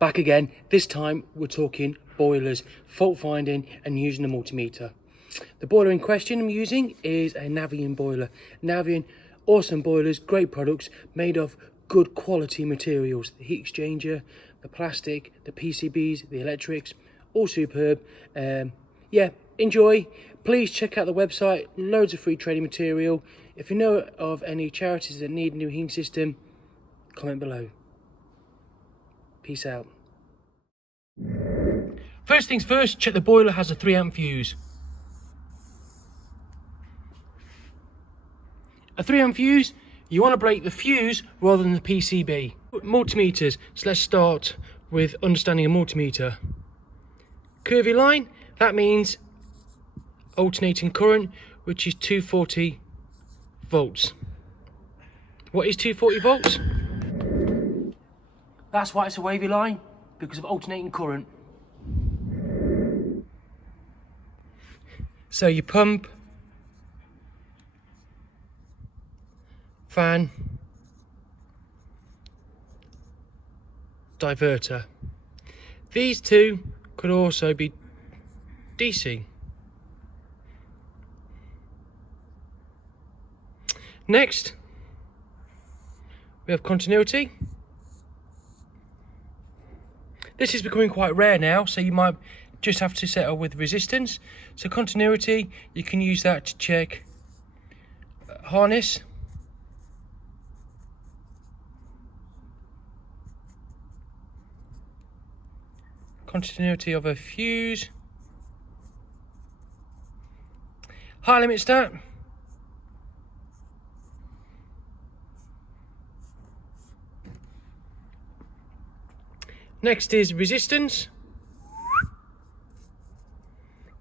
Back again. This time we're talking boilers, fault finding and using a multimeter. The boiler in question I'm using is a Navien boiler. Navien, awesome boilers, great products made of good quality materials. The heat exchanger, the plastic, the PCBs, the electrics, all superb. Yeah, enjoy. Please check out the website, loads of free trading material. If you know of any charities that need a new heating system, comment below. Peace out. First things first, check the boiler has a 3 amp fuse. A 3 amp fuse, you want to break the fuse rather than the PCB. Multimeters, so let's start with understanding a multimeter. Curvy line, that means alternating current, which is 240 volts. What is 240 volts? That's why it's a wavy line, because of alternating current. So your pump, fan, diverter. These two could also be DC. Next, we have continuity. This is becoming quite rare now, so you might just have to settle with resistance. So continuity, you can use that to check harness, continuity of a fuse, high limit stat, next is resistance,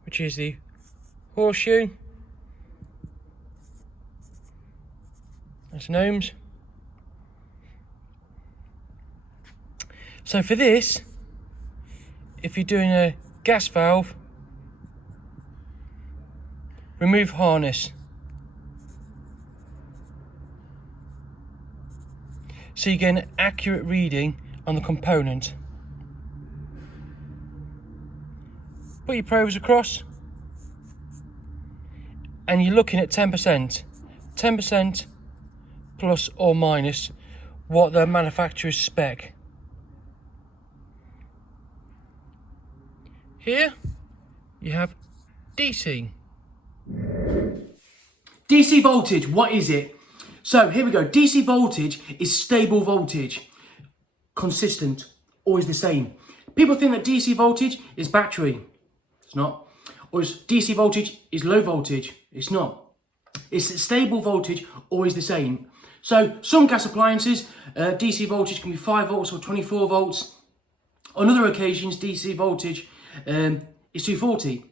which is the horseshoe, that's in ohms. So for this, if you're doing a gas valve, remove harness. So you get an accurate reading on the component. Put your probes across and you're looking at 10%. 10% plus or minus what the manufacturer's spec. Here you have DC. DC voltage, what is it? So here we go. DC voltage is stable voltage, consistent, always the same. People think that DC voltage is battery. It's not. Or DC voltage is low voltage. It's not. It's stable voltage, always the same. So some gas appliances, DC voltage can be 5 volts or 24 volts. On other occasions, DC voltage is 240.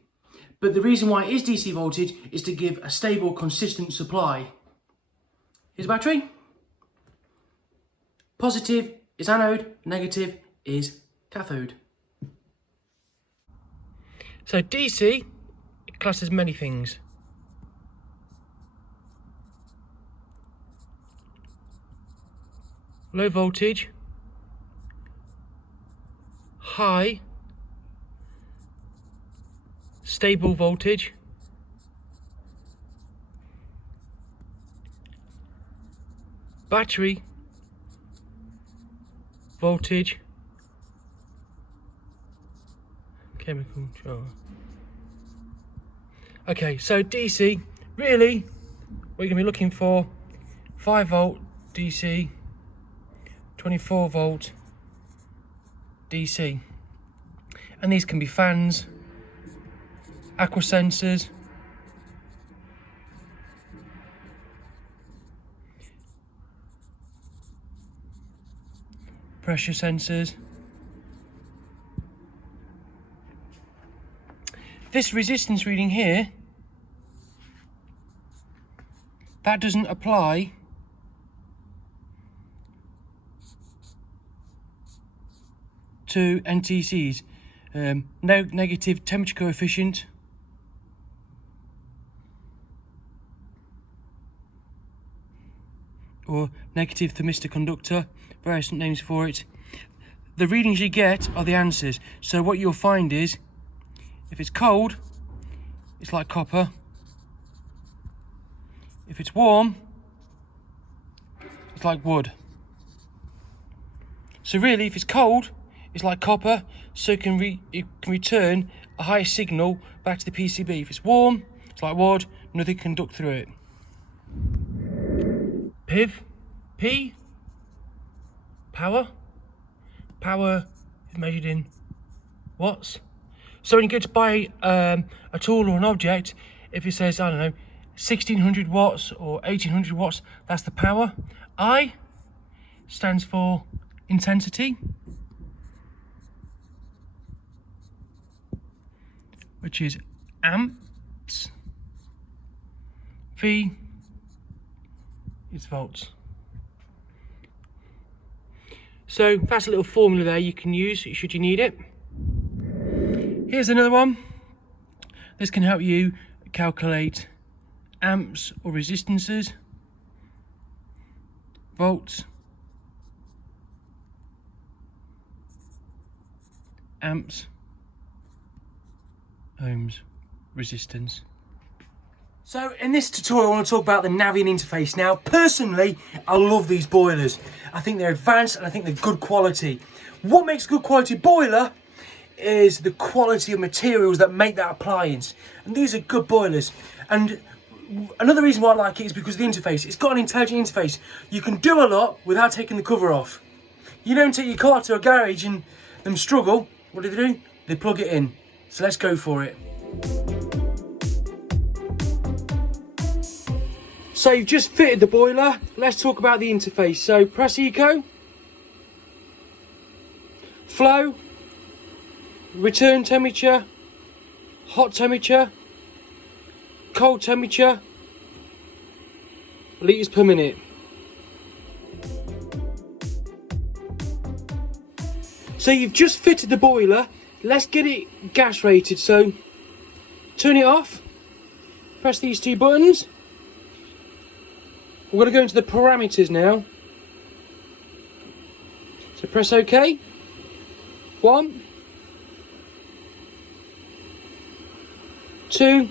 But the reason why it is DC voltage is to give a stable, consistent supply. Here's a battery. Positive is anode, negative is cathode. So DC classes many things. Low voltage, high, stable voltage, battery voltage, chemical control. Okay, so DC, really, what you're going to be looking for, 5 volt DC, 24 volt DC. And these can be fans, aqua sensors, pressure sensors. This resistance reading here, that doesn't apply to NTCs. No negative temperature coefficient, or negative thermistor conductor, various names for it. the readings you get are the answers. So what you'll find is, if it's cold, it's like copper. If it's warm, it's like wood. So really, if it's cold, it's like copper, so it can return a higher signal back to the PCB. If it's warm, it's like wood, nothing can conduct through it. P, power. Power is measured in watts. So when you go to buy a tool or an object, if it says, I don't know, 1600 watts or 1800 watts, that's the power. I stands for intensity, which is amps. V is volts. So that's a little formula there you can use should you need it. Here's another one. This can help you calculate amps or resistances, volts, amps, ohms, resistance. So in this tutorial I want to talk about the Navien interface. Now personally I love these boilers. I think they're advanced and I think they're good quality. What makes a good quality boiler is the quality of materials that make that appliance. And these are good boilers. And another reason why I like it is because of the interface. It's got an intelligent interface. You can do a lot without taking the cover off. You don't take your car to a garage and them struggle. What do? They plug it in. So let's go for it. So you've just fitted the boiler. Let's talk about the interface. So press eco, flow, return temperature, hot temperature, cold temperature, litres per minute. So you've just fitted the boiler. Let's get it gas rated. So turn it off, press these two buttons. We're going to go into the parameters now. So press OK. 1, 2,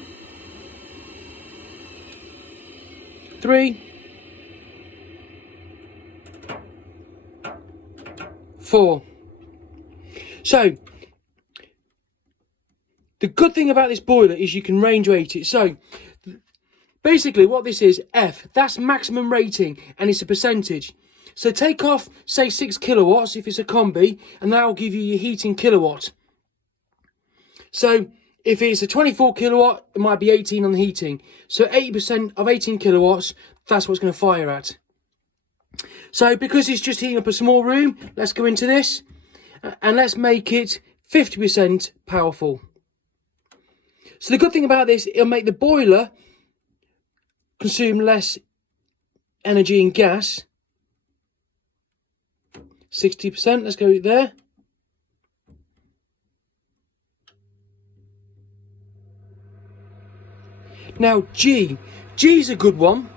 3, 4. So the good thing about this boiler is you can range rate it. So basically what this is, F, that's maximum rating and it's a percentage. So take off, say 6 kilowatts if it's a combi, and that will give you your heating kilowatt. So if it's a 24 kilowatt, it might be 18 on the heating. So 80% of 18 kilowatts, that's what's going to fire at. So because it's just heating up a small room, let's go into this and let's make it 50% powerful. So the good thing about this, it'll make the boiler consume less energy and gas. 60%, let's go there. Now G is a good one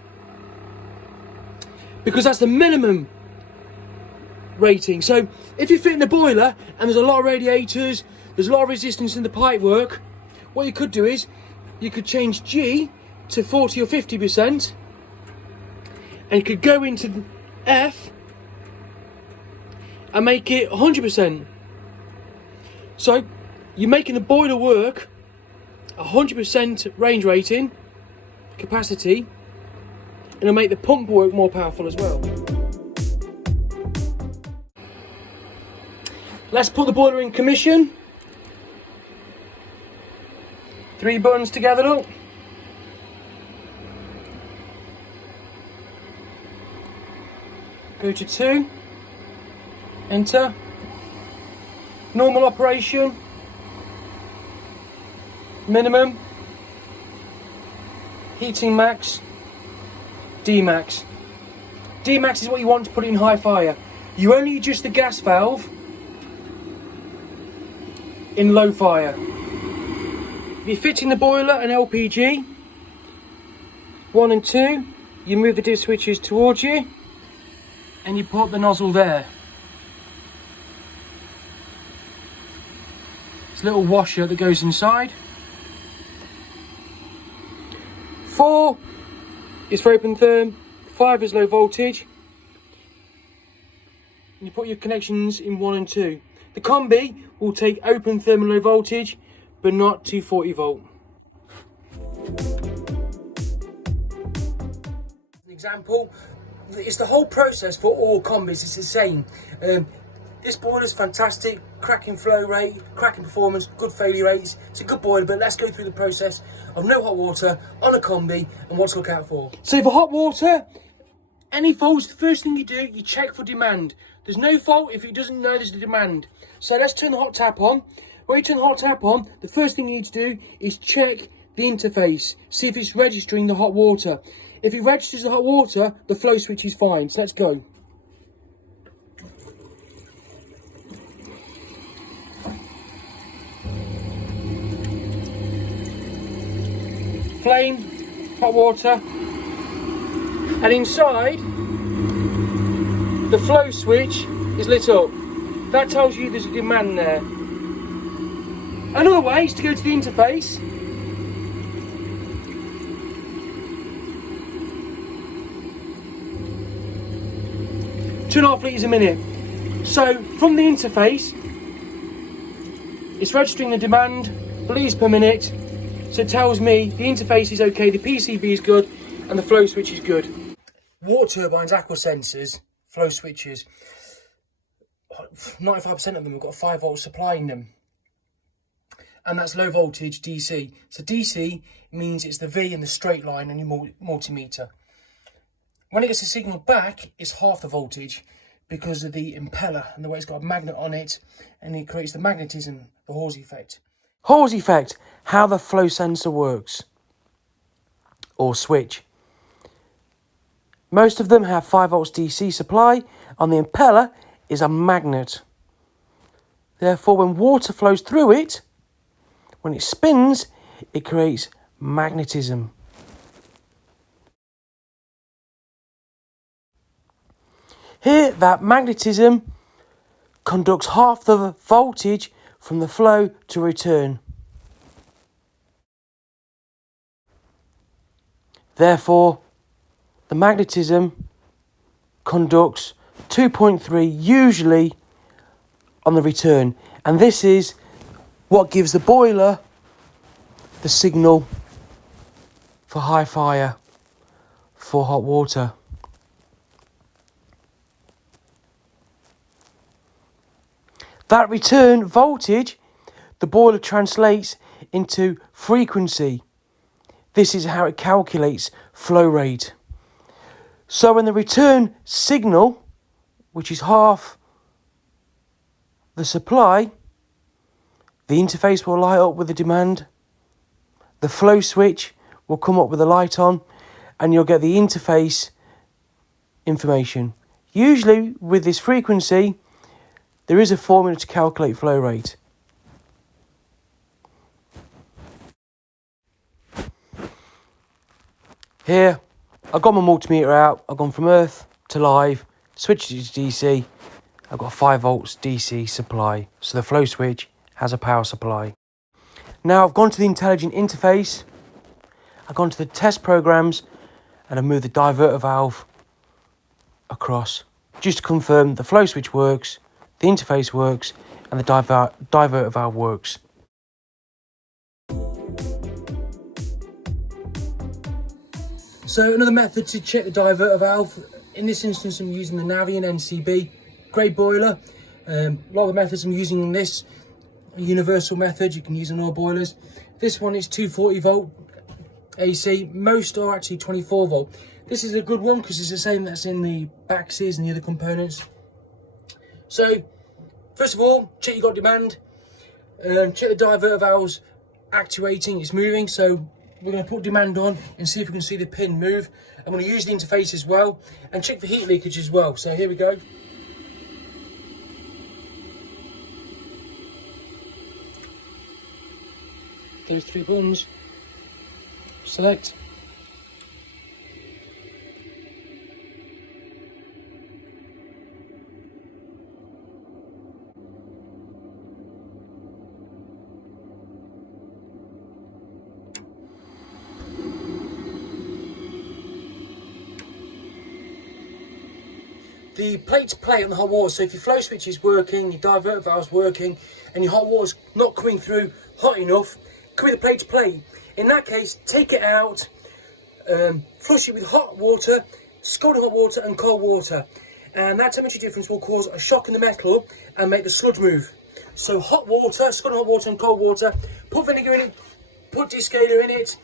because that's the minimum rating. So if you fit in the boiler and there's a lot of radiators, there's a lot of resistance in the pipework, what you could do is you could change G to 40 or 50% and you could go into F and make it 100%. So you're making the boiler work 100% range rating capacity, and it'll make the pump work more powerful as well. Let's put the boiler in commission. 3 buttons together up. Go to 2, enter, normal operation, minimum, heating max, D max. D max is what you want to put it in high fire. You only adjust the gas valve in low fire. If you're fitting the boiler and LPG, 1 and 2, you move the diff switches towards you and you put the nozzle there. It's a little washer that goes inside. 4 is for open therm, 5 is low voltage. And you put your connections in 1 and 2. The Combi will take open therm and low voltage, but not 240 volt. An example, it's the whole process for all Combis, it's the same. This boiler's fantastic, cracking flow rate, cracking performance, good failure rates. It's a good boiler, but let's go through the process of no hot water on a Combi and what to look out for. So for hot water, any faults, the first thing you do, you check for demand. There's no fault if it doesn't know there's a demand. So let's turn the hot tap on. When you turn the hot tap on, the first thing you need to do is check the interface. See if it's registering the hot water. If it registers the hot water, the flow switch is fine. So let's go. Flame, hot water, and inside the flow switch is lit up. That tells you there's a demand there. Another way is to go to the interface. Two and a half litres a minute. So from the interface, it's registering the demand, litres per minute. So it tells me the interface is okay, the PCB is good, and the flow switch is good. Water turbines, aqua sensors, flow switches, 95% of them have got a 5 volt supply in them. And that's low voltage DC. So DC means it's the V in the straight line on your multimeter. When it gets a signal back, it's half the voltage because of the impeller and the way it's got a magnet on it, and it creates the magnetism, the Hawes effect. Hawes effect, how the flow sensor works, or switch. Most of them have 5 volts DC supply. On the impeller is a magnet. Therefore, when water flows through it, when it spins, it creates magnetism. Here, that magnetism conducts half the voltage from the flow to return. Therefore, the magnetism conducts 2.3 usually on the return, and this is what gives the boiler the signal for high fire for hot water. That return voltage, the boiler translates into frequency. This is how it calculates flow rate. So when the return signal, which is half the supply, the interface will light up with the demand, the flow switch will come up with a light on, and you'll get the interface information. Usually with this frequency, there is a formula to calculate flow rate. Here, I've got my multimeter out. I've gone from earth to live, switched it to DC. I've got a 5 volts DC supply, so the flow switch has a power supply. Now I've gone to the intelligent interface, I've gone to the test programs, and I've moved the diverter valve across, just to confirm the flow switch works, the interface works, and the diverter valve works. So another method to check the diverter valve, in this instance I'm using the Navien NCB, great boiler. A lot of the methods I'm using in this, a universal method you can use on all boilers. This one is 240 volt AC, most are actually 24 volt. This is a good one because it's the same that's in the baxes and the other components. So first of all, check you got demand, check the diverter valves actuating, it's moving. So we're going to put demand on and see if we can see the pin move. I'm going to use the interface as well and check for heat leakage as well. So here we go. Those 3 buttons. Select. the plate's plate on the hot water. So if your flow switch is working, your divert valve's working, and your hot water's not coming through hot enough, could be the plate's plate. In that case, take it out, flush it with hot water, scalding hot water and cold water. And that temperature difference will cause a shock in the metal and make the sludge move. So hot water, scalding hot water and cold water, put vinegar in it, put descaler in it,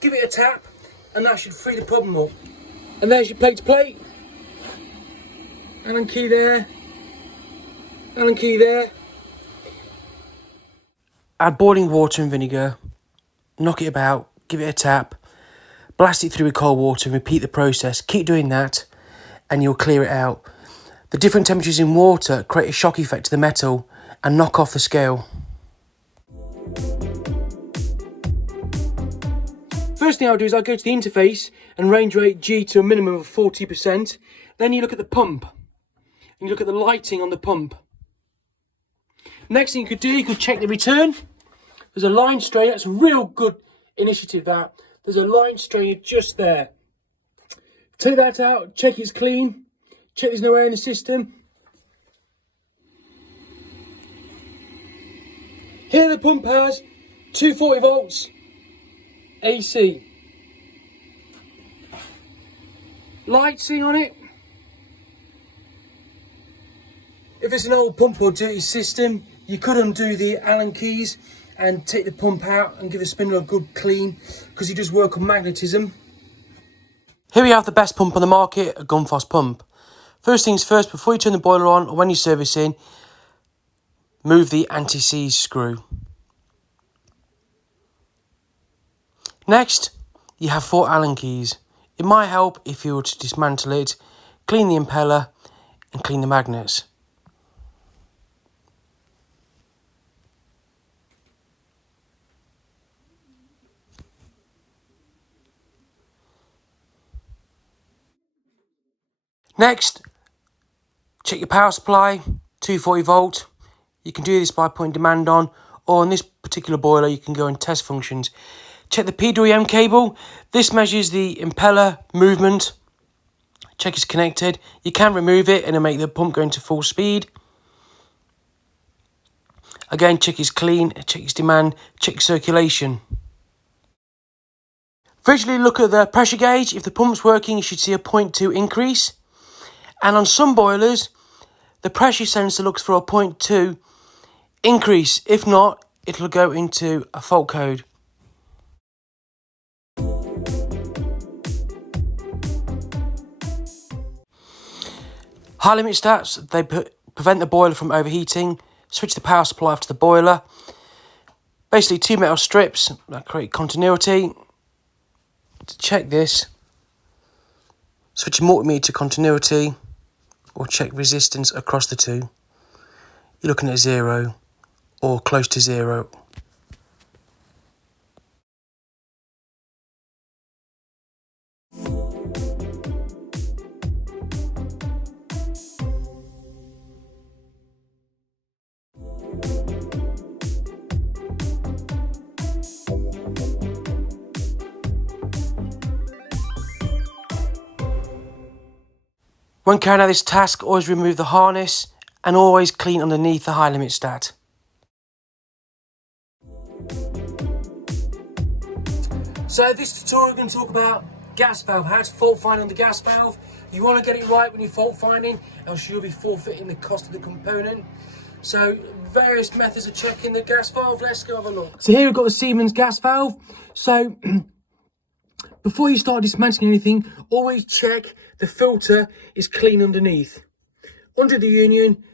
give it a tap, and that should free the problem up. And there's your plate's plate. Allen key there. Allen key there. Add boiling water and vinegar. Knock it about. Give it a tap. Blast it through with cold water and repeat the process. Keep doing that and you'll clear it out. The different temperatures in water create a shock effect to the metal and knock off the scale. First thing I'll do is I'll go to the interface and range rate G to a minimum of 40%. Then you look at the pump. And you look at the lighting on the pump. Next thing you could do, you could check the return. There's a line strainer. That's a real good initiative, that. There's a line strainer just there. Take that out, check it's clean, check there's no air in the system. Here the pump has 240 volts AC. Lighting on it. If it's an old pump or dirty system, you could undo the Allen keys and take the pump out and give the spindle a good clean, because it does work on magnetism. Here we have the best pump on the market, a Gunfoss pump. First things first, before you turn the boiler on or when you're servicing, move the anti-seize screw. Next, you have 4 Allen keys. It might help if you were to dismantle it, clean the impeller and clean the magnets. Next, check your power supply, 240 volt. You can do this by putting demand on, or on this particular boiler you can go and test functions. Check the PWM cable. This measures the impeller movement. Check it's connected. You can remove it and it'll make the pump go into full speed. Again, check it's clean, check its demand, check circulation. Visually look at the pressure gauge. If the pump's working, you should see a 0.2 increase. And on some boilers, the pressure sensor looks for a 0.2 increase. If not, it'll go into a fault code. High limit stats, they prevent the boiler from overheating. Switch the power supply off to the boiler. Basically 2 metal strips that create continuity. To check this, switch your multimeter to continuity, or check resistance across the two. You're looking at 0 or close to 0. When carrying out this task, always remove the harness and always clean underneath the high limit stat. So this tutorial we're going to talk about gas valve, how to fault find on the gas valve. You want to get it right when you're fault finding, else you'll be forfeiting the cost of the component. So various methods of checking the gas valve. Let's go have a look. So here we've got the Siemens gas valve. So before you start dismantling anything, always check the filter is clean underneath. Under the union,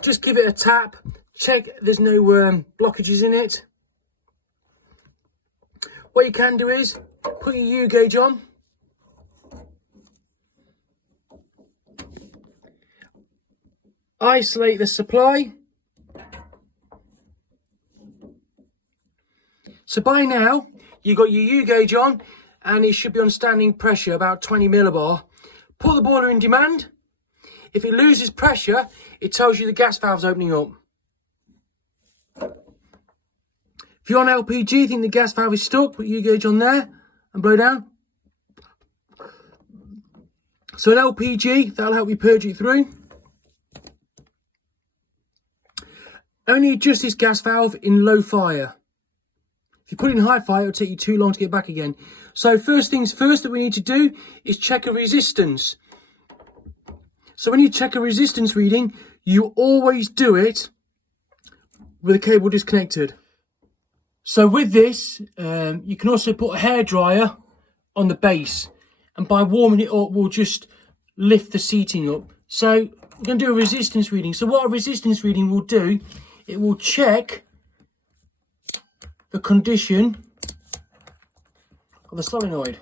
just give it a tap. Check there's no blockages in it. What you can do is put your U gauge on. Isolate the supply. So by now, you've got your U gauge on and it should be on standing pressure, about 20 millibar. Put the boiler in demand. If it loses pressure, it tells you the gas valve's opening up. If you're on LPG, think the gas valve is stuck, put U gauge on there and blow down. So an LPG, that'll help you purge it through. Only adjust this gas valve in low fire. If you put it in high fire, it'll take you too long to get back again. So first things first that we need to do is check a resistance. So when you check a resistance reading, you always do it with the cable disconnected. So with this, you can also put a hairdryer on the base, and by warming it up, we'll just lift the seating up. So we're going to do a resistance reading. So what a resistance reading will do, it will check the condition of the solenoid.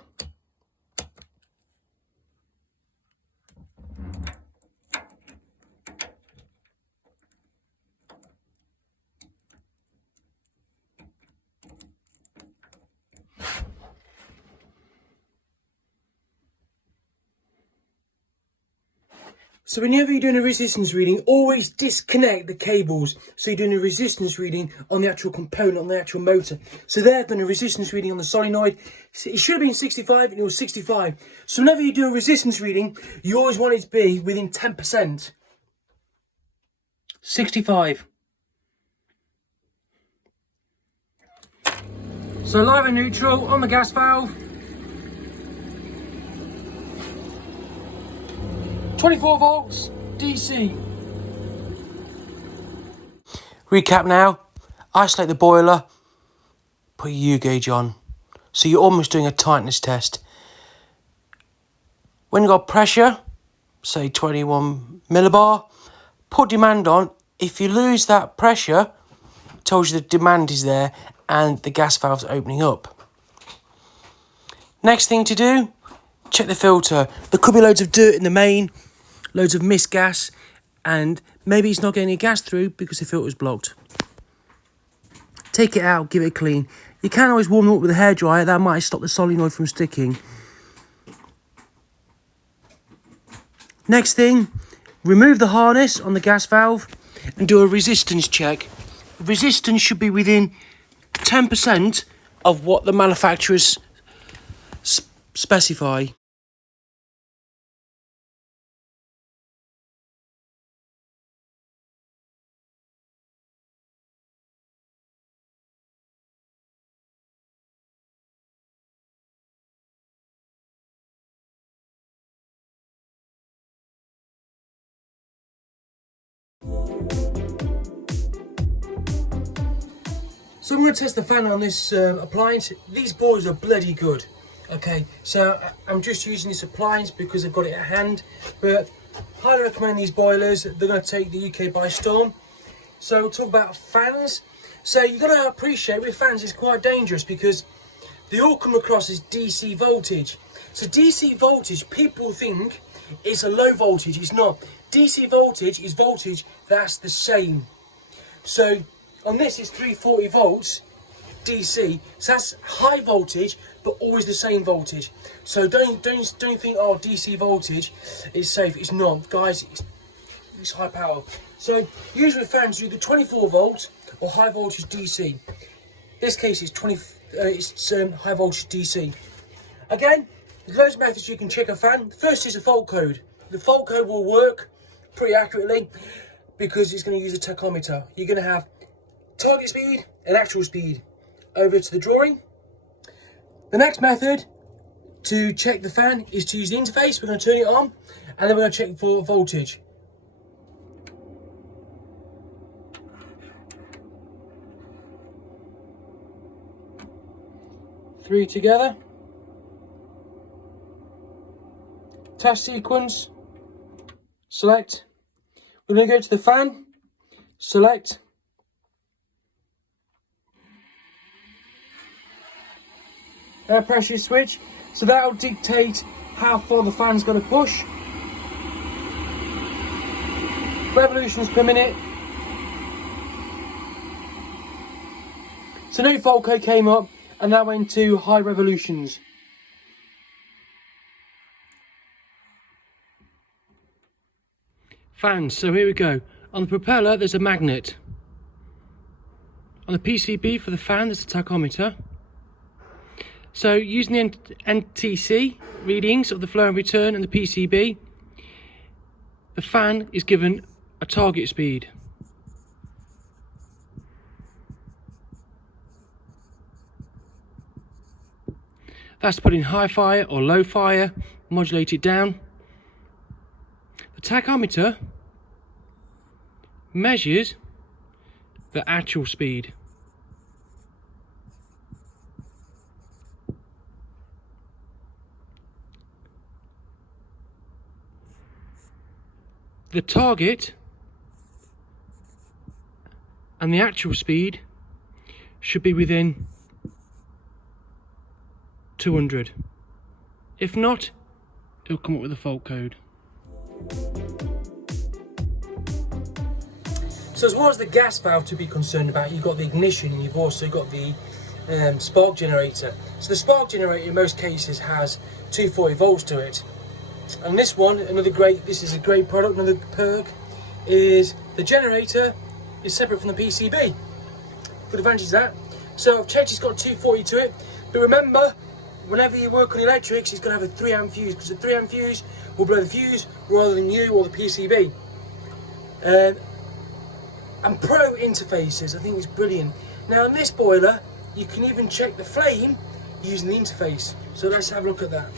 So whenever you're doing a resistance reading, always disconnect the cables. So you're doing a resistance reading on the actual component, on the actual motor. So there I've done a resistance reading on the solenoid. It should have been 65 and it was 65. So whenever you do a resistance reading, you always want it to be within 10%. 65. So live and neutral on the gas valve. 24 volts DC. Recap now. Isolate the boiler. Put your U gauge on. So you're almost doing a tightness test. When you've got pressure, say 21 millibar, put demand on. If you lose that pressure, it tells you the demand is there and the gas valve's opening up. Next thing to do, check the filter. There could be loads of dirt in the main, loads of mist gas, and maybe it's not getting any gas through because the filter's blocked. Take it out, give it a clean. You can always warm them up with a hairdryer, that might stop the solenoid from sticking. Next thing, remove the harness on the gas valve and do a resistance check. Resistance should be within 10% of what the manufacturers specify. So I'm going to test the fan on this appliance. These boilers are bloody good. Okay, so I'm just using this appliance because I've got it at hand. But highly recommend these boilers. They're going to take the UK by storm. So we'll talk about fans. So you've got to appreciate with fans it's quite dangerous because they all come across as DC voltage. So DC voltage, people think it's a low voltage. It's not. DC voltage is voltage that's the same. So on this it's 340 volts DC, so that's high voltage but always the same voltage. So don't think, oh, DC voltage is safe. It's not, guys. It's high power. So usually fans do the 24 volt or high voltage DC. In this case it's high voltage DC. Again, there's loads of methods you can check a fan. First is a fault code. The fault code will work pretty accurately because it's going to use a tachometer. You're going to have target speed and actual speed. Over to the drawing. The next method to check the fan is to use the interface. We're going to turn it on and then we're going to check for voltage. Three together. Task sequence. Select. We're going to go to the fan. Select. Air pressure switch, so that will dictate how far the fan's going to push. Revolutions per minute. So new fault code came up and that went to high revolutions. Fans, so here we go. On the propeller there's a magnet. On the PCB for the fan there's a tachometer. So using the NTC readings of the flow and return and the PCB, the fan is given a target speed. That's to put in high fire or low fire, modulate it down. The tachometer measures the actual speed. The target and the actual speed should be within 200. If not, it'll come up with a fault code. So as well as the gas valve to be concerned about, you've got the ignition, you've also got the spark generator. So the spark generator in most cases has 240 volts to it. And this one, this is a great product, another perk, is the generator is separate from the PCB. Good advantage is that. So I've checked it's got 240 to it, but remember, whenever you work on electrics, it's going to have a 3 amp fuse, because the 3 amp fuse will blow the fuse rather than you or the PCB. And pro interfaces, I think it's brilliant. Now in this boiler, you can even check the flame using the interface. So let's have a look at that.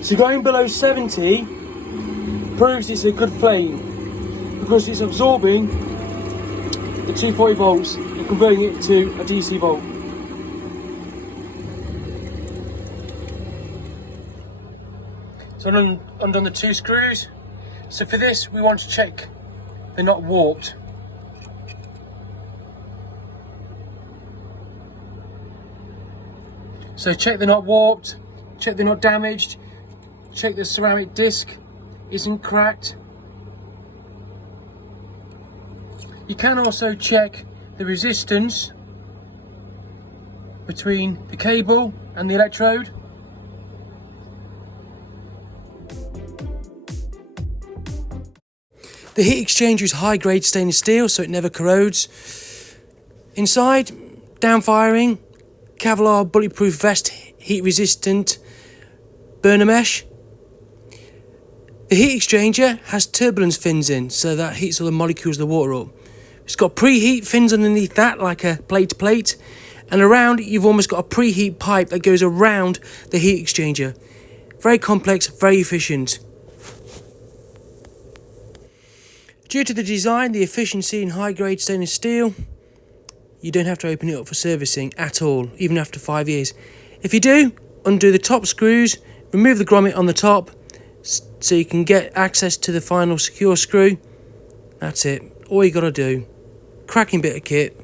So going below 70 proves it's a good flame, because it's absorbing the 240 volts and converting it to a DC volt. So I'm undone the 2 screws. So for this we want to check they're not warped. So check they're not warped, check they're not damaged. Check the ceramic disc isn't cracked. You can also check the resistance between the cable and the electrode. The heat exchanger is high grade stainless steel, so it never corrodes. Inside, downfiring, Kevlar bulletproof vest, heat resistant burner mesh. The heat exchanger has turbulence fins in, so that heats all the molecules of the water up. It's got preheat fins underneath that, like a plate to plate, and around you've almost got a preheat pipe that goes around the heat exchanger. Very complex, very efficient. Due to the design, the efficiency in high-grade stainless steel, you don't have to open it up for servicing at all, even after 5 years. If you do, undo the top screws, remove the grommet on the top, so you can get access to the final secure screw. That's it. All you got to do. Cracking bit of kit.